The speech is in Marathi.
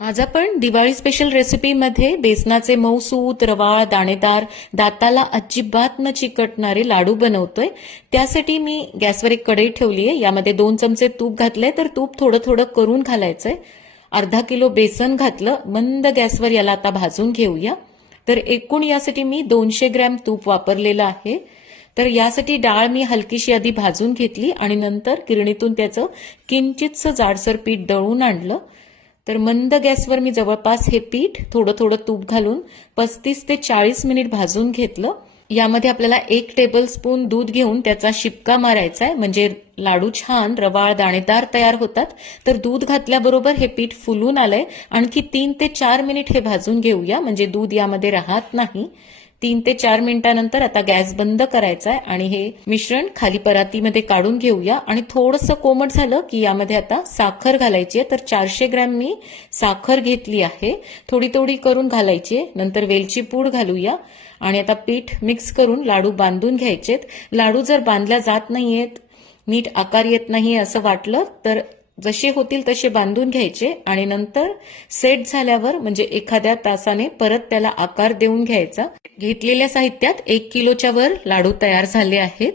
आज आपण दिवाळी स्पेशल रेसिपीमध्ये बेसनाचे मऊसूत रवाळ दाणेदार दाताला अजिबात न चिकटणारे लाडू बनवतोय. त्यासाठी मी गॅसवर एक कढई ठेवली आहे यामध्ये दोन चमचे तूप घातलंय तर तूप थोडं थोडं करून घालायचंय. अर्धा किलो बेसन घातलं मंद गॅसवर याला आता भाजून घेऊया. तर एकूण यासाठी मी दोनशे ग्रॅम तूप वापरलेलं आहे. तर यासाठी डाळ मी हलकीशी आधी भाजून घेतली आणि नंतर किरणीतून त्याचं किंचितसं जाडसर पीठ दळून आणलं. तर मंद गॅसवर मी जवळपास हे पीठ थोडं थोडं तूप घालून पस्तीस ते चाळीस मिनिट भाजून घेतलं. यामध्ये आपल्याला एक टेबल स्पून दूध घेऊन त्याचा शिपका मारायचा आहे म्हणजे लाडू छान रवाळ दाणेदार तयार होतात. तर दूध घातल्याबरोबर हे पीठ फुलून आलंय. आणखी तीन ते चार मिनिट हे भाजून घेऊया म्हणजे दूध यामध्ये राहत नाही. तीन ते चार मिनिटानंतर आता गॅस बंद करायचा आहे आणि हे मिश्रण खाली परातीमध्ये काढून घेऊया. आणि थोडंसं कोमट झालं की यामध्ये आता साखर घालायची आहे. तर चारशे ग्रॅम मी साखर घेतली आहे. थोडी थोडी करून घालायची आहे. नंतर वेलची पूड घालूया. आणि आता पीठ मिक्स करून लाडू बांधून घ्यायचेत. लाडू जर बांधल्या जात नाहीयेत नीट आकार येत नाही असं वाटलं तर जसे होतील तसे बांधून घ्यायचे आणि नंतर सेट झाल्यावर म्हणजे एखाद्या तासाने परत त्याला आकार देऊन घ्यायचा. घेतलेल्या साहित्यात एक किलोच्या वर लाडू तयार झाले आहेत.